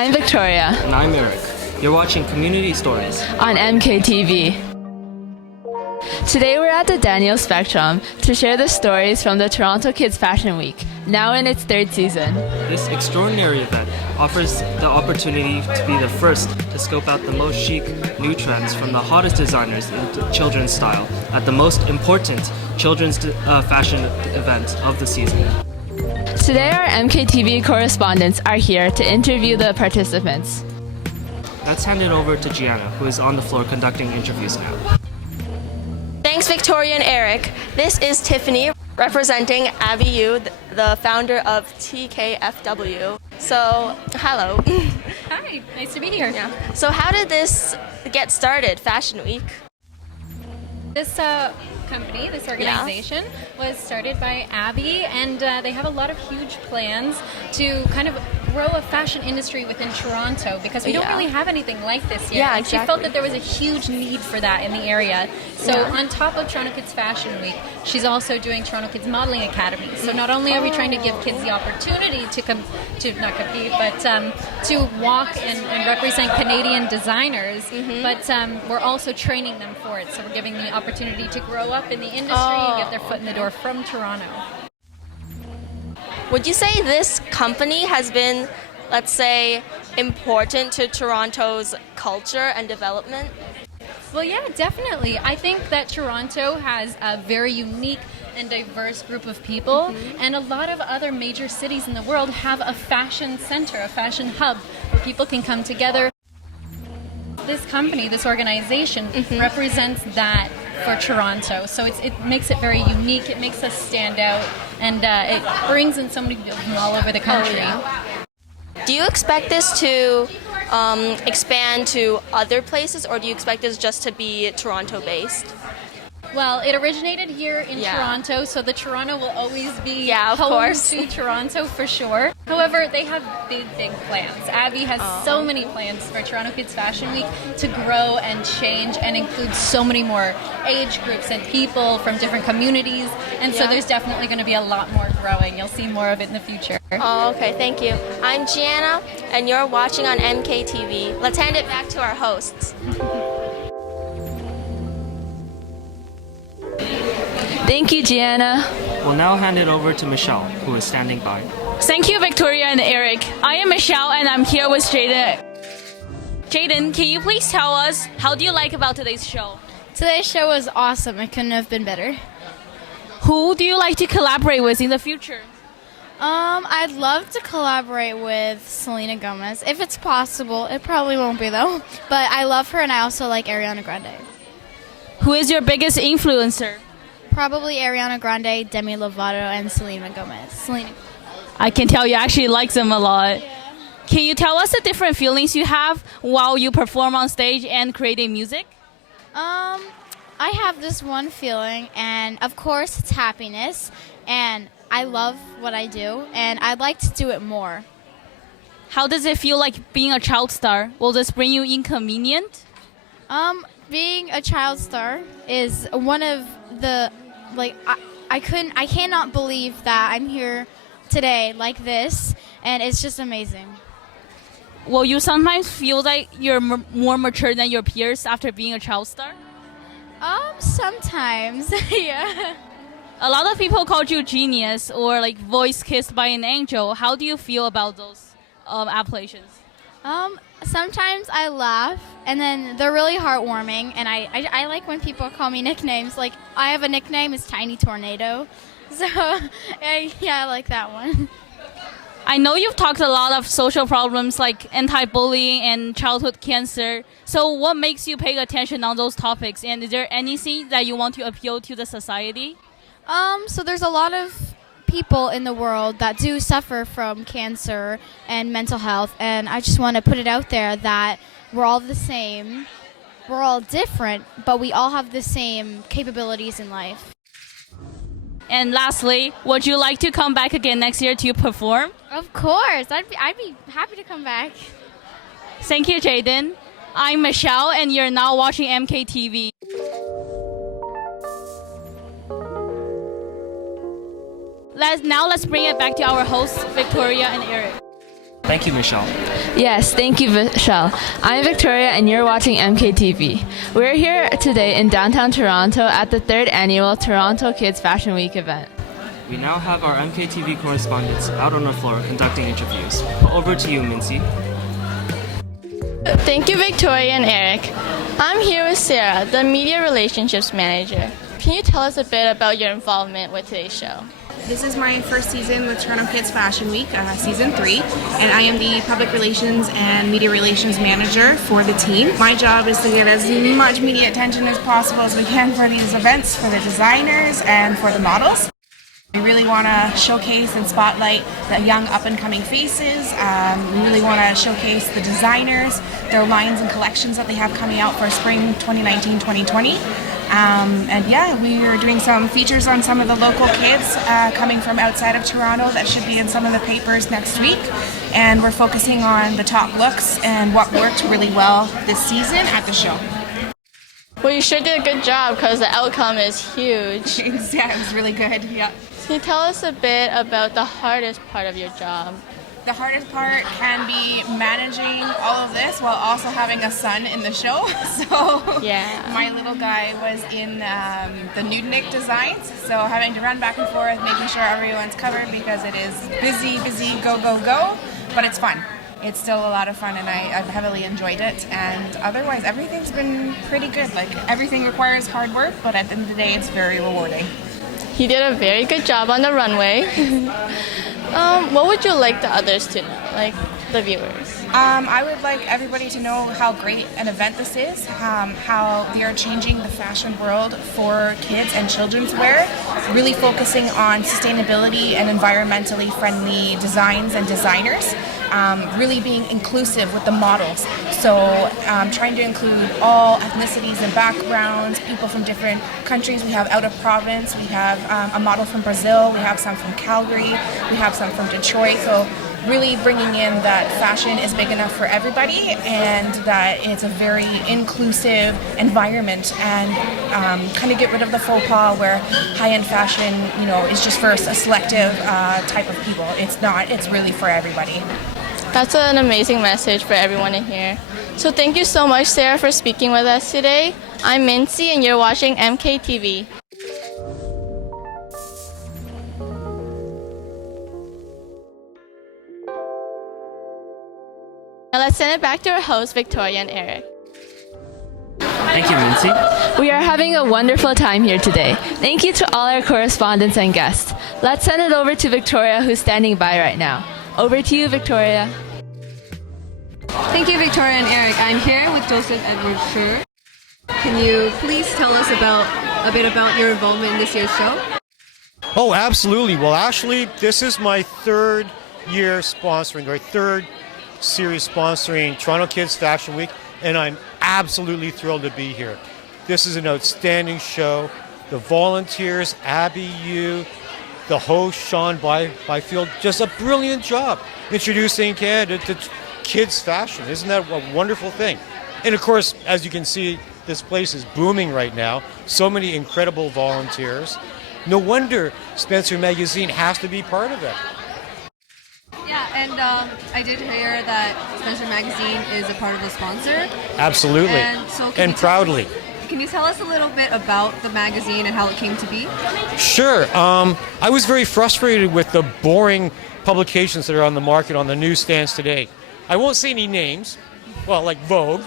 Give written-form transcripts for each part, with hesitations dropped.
I'm Victoria. And I'm Eric. You're watching Community Stories on MKTV. Today we're at the Daniel Spectrum to share the stories from the Toronto Kids Fashion Week, now in its third season. This extraordinary event offers the opportunity to be the first to scope out the most chic new trends from the hottest designers in children's style at the most important children's fashion event of the season. Today our MKTV correspondents are here to interview the participants. Let's hand it over to Gianna, who is on the floor conducting interviews now. Thanks, Victoria and Eric. This is Tiffany, representing Abby Yu, the founder of TKFW. So, hello. Hi, nice to be here. Yeah. So how did this get started, Fashion Week? This company, this organization, was started by Abby, and they have a lot of huge plans to kind of grow a fashion industry within Toronto, because we don't really have anything like this here. Yeah, and she felt that there was a huge need for that in the area. So on top of Toronto Kids Fashion Week, she's also doing Toronto Kids Modeling Academy. So not only are we trying to give kids the opportunity to not compete, but to walk and represent Canadian designers, but we're also training them for it. So we're giving them the opportunity to grow up in the industry and get their foot in the door from Toronto. Would you say this company has been, let's say, important to Toronto's culture and development? Well, yeah, definitely. I think that Toronto has a very unique and diverse group of people, and a lot of other major cities in the world have a fashion center, a fashion hub, where people can come together. This company, this organization, represents that for Toronto. So it makes it very unique, it makes us stand out, and it brings in so many people from all over the country. Do you expect this to expand to other places, or do you expect this just to be Toronto-based? Well, it originated here in Toronto, so the Toronto will always be of home course. to Toronto for sure. However, they have big plans. Abby has so many plans for Toronto Kids Fashion Week to grow and change and include so many more age groups and people from different communities. And so there's definitely going to be a lot more growing. You'll see more of it in the future. Oh, okay, thank you. I'm Gianna, and you're watching on MKTV. Let's hand it back to our hosts. Thank you, Gianna. We'll now hand it over to Michelle, who is standing by. Thank you, Victoria and Eric. I am Michelle, and I'm here with JADYN. JADYN, can you please tell us, how do you like about today's show? Today's show was awesome. It couldn't have been better. Who do you like to collaborate with in the future? I'd love to collaborate with Selena Gomez. If it's possible. It probably won't be, though. But I love her, and I also like Ariana Grande. Who is your biggest influencer? Probably Ariana Grande, Demi Lovato, and Selena Gomez. I can tell you actually like them a lot. Yeah. Can you tell us the different feelings you have while you perform on stage and creating music? I have this one feeling, and of course it's happiness, and I love what I do, and I'd like to do it more. How does it feel like being a child star? Will this bring you inconvenient? Being a child star is one of the, I cannot believe that I'm here today like this, and it's just amazing. Will you sometimes feel like you're more mature than your peers after being a child star? Sometimes, yeah. A lot of people called you genius or like voice kissed by an angel. How do you feel about those appellations? Sometimes I laugh, and then they're really heartwarming, and I like when people call me nicknames. Like, I have a nickname, it's Tiny Tornado. So, I like that one. I know you've talked a lot of social problems like anti-bullying and childhood cancer. So what makes you pay attention on those topics? And is there anything that you want to appeal to the society? So there's a lot of people in the world that do suffer from cancer and mental health, and I just want to put it out there that we're all the same, we're all different, but we all have the same capabilities in life. And lastly, would you like to come back again next year to perform? Of course, I'd be happy to come back. Thank you, JADYN. I'm Michelle, and you're now watching MKTV. Let's bring it back to our hosts, Victoria and Eric. Thank you, Michelle. Yes, thank you, Michelle. I'm Victoria and you're watching MKTV. We're here today in downtown Toronto at the 3rd annual Toronto Kids Fashion Week event. We now have our MKTV correspondents out on the floor conducting interviews. Over to you, MINSI. Thank you, Victoria and Eric. I'm here with Sarah, the Media Relationships Manager. Can you tell us a bit about your involvement with today's show? This is my first season with Toronto Kids Fashion Week, Season 3, and I am the Public Relations and Media Relations Manager for the team. My job is to get as much media attention as possible as we can for these events, for the designers and for the models. We really want to showcase and spotlight the young up-and-coming faces. We really want to showcase the designers, their lines and collections that they have coming out for spring 2019-2020. And yeah, we are doing some features on some of the local kids coming from outside of Toronto that should be in some of the papers next week. And we're focusing on the top looks and what worked really well this season at the show. Well, you sure did a good job because the outcome is huge. Yeah, it was really good, yeah. Can you tell us a bit about the hardest part of your job? The hardest part can be managing all of this while also having a son in the show. So yeah, my little guy was in the Nudnik designs, so having to run back and forth, making sure everyone's covered because it is busy, go, but it's fun. It's still a lot of fun and I've heavily enjoyed it, and otherwise everything's been pretty good. Like, everything requires hard work, but at the end of the day it's very rewarding. You did a very good job on the runway. What would you like the others to know, like the viewers? I would like everybody to know how great an event this is, how they are changing the fashion world for kids and children's wear, really focusing on sustainability and environmentally friendly designs and designers, really being inclusive with the models. So trying to include all ethnicities and backgrounds, people from different countries. We have out of province, we have a model from Brazil, we have some from Calgary, we have some from Detroit. So really bringing in that fashion is big enough for everybody and that it's a very inclusive environment, and kind of get rid of the faux pas where high-end fashion, is just for a selective type of people. It's not, it's really for everybody. That's an amazing message for everyone in here. So thank you so much, Sarah, for speaking with us today. I'm MINSI and you're watching MKTV. Now let's send it back to our hosts, Victoria and Eric. Thank you, MINSI. We are having a wonderful time here today. Thank you to all our correspondents and guests. Let's send it over to Victoria, who's standing by right now. Over to you, Victoria. Thank you, Victoria and Eric. I'm here with Joseph Edward SCHUR. Can you please tell us a bit about your involvement in this year's show? Oh, absolutely. Well, actually, this is my third year sponsoring, or third series sponsoring Toronto Kids Fashion Week, and I'm absolutely thrilled to be here. This is an outstanding show. The volunteers, Abby Yu, the host, Sean Byfield, just a brilliant job introducing Canada to kids fashion. Isn't that a wonderful thing? And of course, as you can see, this place is booming right now. So many incredible volunteers. No wonder Spencer Magazine has to be part of it. Yeah, and I did hear that Spencer Magazine is a part of the sponsor. Absolutely. And proudly. Can you tell us a little bit about the magazine and how it came to be? Sure. I was very frustrated with the boring publications that are on the market on the newsstands today. I won't say any names, well, like Vogue,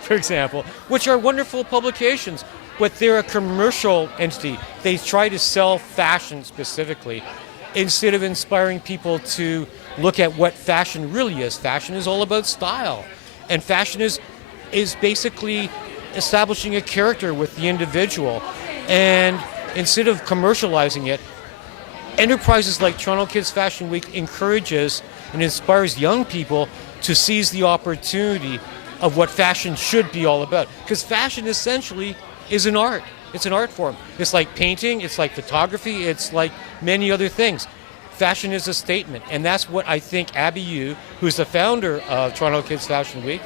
for example, which are wonderful publications, but they're a commercial entity. They try to sell fashion specifically instead of inspiring people to look at what fashion really is. Fashion is all about style, and fashion is basically establishing a character with the individual. And instead of commercializing it, enterprises like Toronto Kids Fashion Week encourages and inspires young people to seize the opportunity of what fashion should be all about. Because fashion essentially is an art. It's an art form. It's like painting, it's like photography, it's like many other things. Fashion is a statement, and that's what I think Abby Yu, who's the founder of Toronto Kids Fashion Week,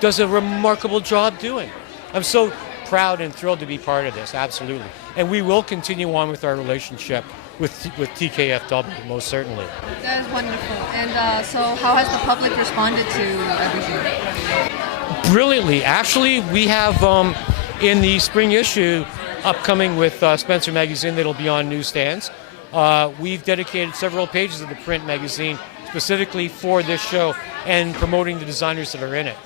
does a remarkable job doing. I'm so proud and thrilled to be part of this, absolutely. And we will continue on with our relationship with TKFW, most certainly. That is wonderful. And so how has the public responded to everything? Brilliantly. Actually, we have in the spring issue upcoming with Spencer Magazine that'll be on newsstands, we've dedicated several pages of the print magazine specifically for this show and promoting the designers that are in it.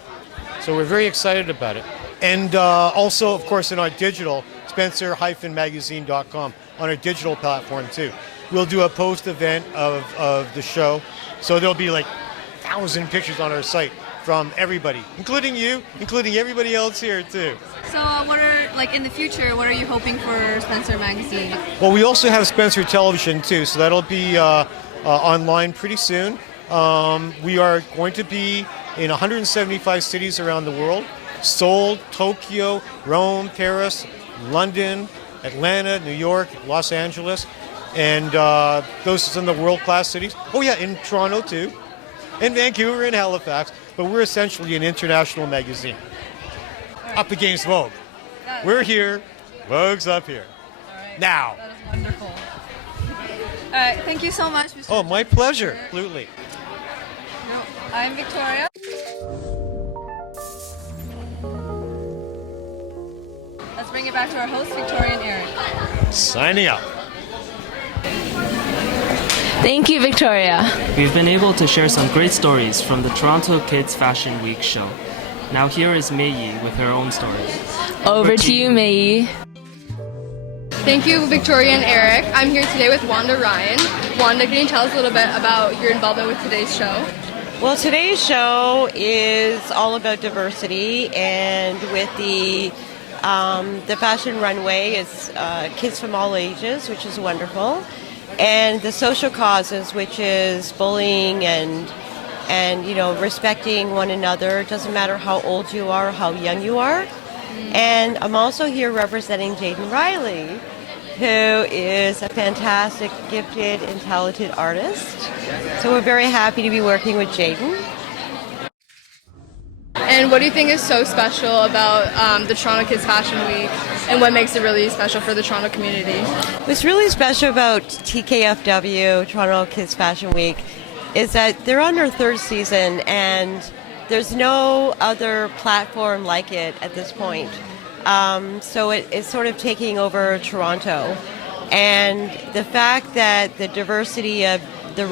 So we're very excited about it. And also, of course, in our digital, spencer-magazine.com, on our digital platform too. We'll do a post event of the show. So there'll be like 1,000 pictures on our site from everybody, including you, including everybody else here too. So what are, like in the future, what are you hoping for Spencer Magazine? Well, we also have Spencer Television too, so that'll be online pretty soon. We are going to be in 175 cities around the world: Seoul, Tokyo, Rome, Paris, London, Atlanta, New York, Los Angeles, and those are some of the world-class cities. Oh yeah, in Toronto too, in Vancouver, and Halifax. But we're essentially an international magazine, up against Vogue. We're here, Vogue's up here. Now. That is wonderful. All right, thank you so much, Mr. Oh, my pleasure, absolutely. No, I'm Victoria. Let's bring it back to our host, Victoria and Eric. Signing out. Thank you, Victoria. We've been able to share some great stories from the Toronto Kids Fashion Week show. Now here is MEIYI with her own story. Over to you, MEIYI. Thank you, Victoria and Eric. I'm here today with Wanda Ryan. Wanda, can you tell us a little bit about your involvement with today's show? Well, today's show is all about diversity, and with the fashion runway, it's kids from all ages, which is wonderful. And the social causes, which is bullying and respecting one another. It doesn't matter how old you are or how young you are. And I'm also here representing JADYN RYLEE, who is a fantastic, gifted, and talented artist. So we're very happy to be working with JADYN. And what do you think is so special about the Toronto Kids Fashion Week, and what makes it really special for the Toronto community? What's really special about TKFW, Toronto Kids Fashion Week, is that they're on their third season, and there's no other platform like it at this point. So it's sort of taking over Toronto. And the fact that the diversity of the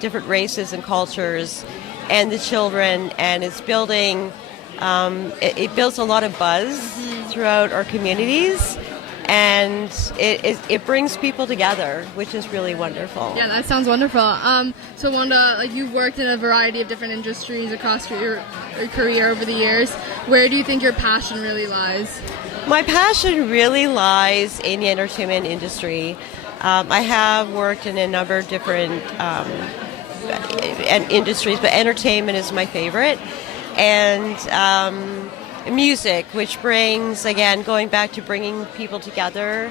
different races and cultures, and the children, and it's building, it builds a lot of buzz throughout our communities, and it brings people together, which is really wonderful. Yeah, that sounds wonderful. So Wanda, you've worked in a variety of different industries across your career over the years. Where do you think your passion really lies? My passion really lies in the entertainment industry. I have worked in a number of different industries, but entertainment is my favorite. And music, which brings, again, going back to bringing people together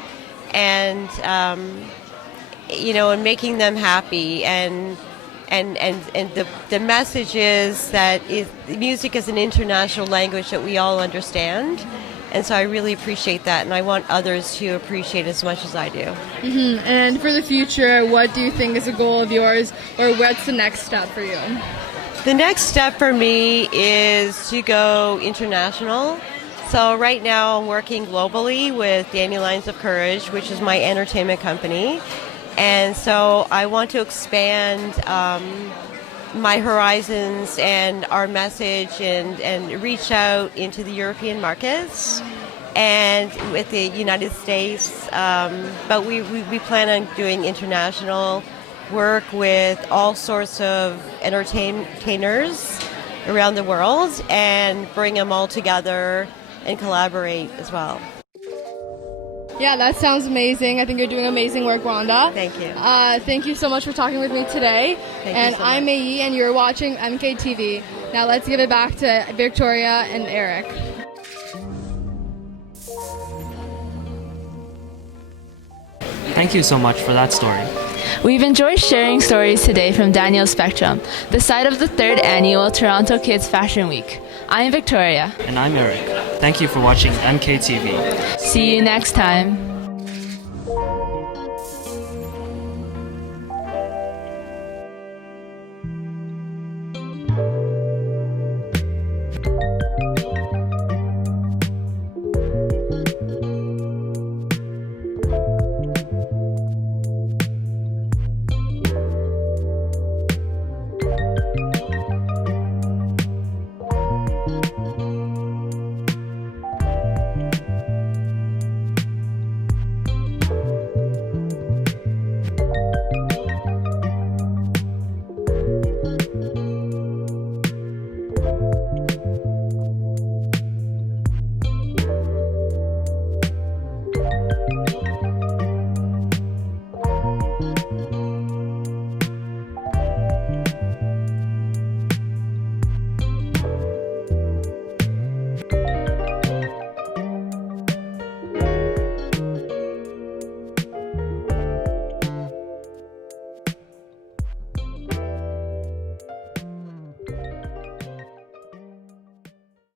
and, and making them happy. And the message is that music is an international language that we all understand. And so I really appreciate that, and I want others to appreciate as much as I do. Mm-hmm. And for the future, what do you think is a goal of yours, or what's the next step for you? The next step for me is to go international. So right now I'm working globally with Dandelions of Courage, which is my entertainment company. And so I want to expand my horizons and our message and reach out into the European markets and with the United States. But we plan on doing international work with all sorts of entertainers around the world and bring them all together and collaborate as well. Yeah, that sounds amazing. I think you're doing amazing work, Wanda. Thank you. Thank you so much for talking with me today. Thank you so I'm much. MEIYI, and you're watching MKTV. Now let's give it back to Victoria and Eric. Thank you so much for that story. We've enjoyed sharing stories today from Daniel Spectrum, the site of the 3rd annual Toronto Kids Fashion Week. I'm Victoria. And I'm Eric. Thank you for watching MKTV. See you next time.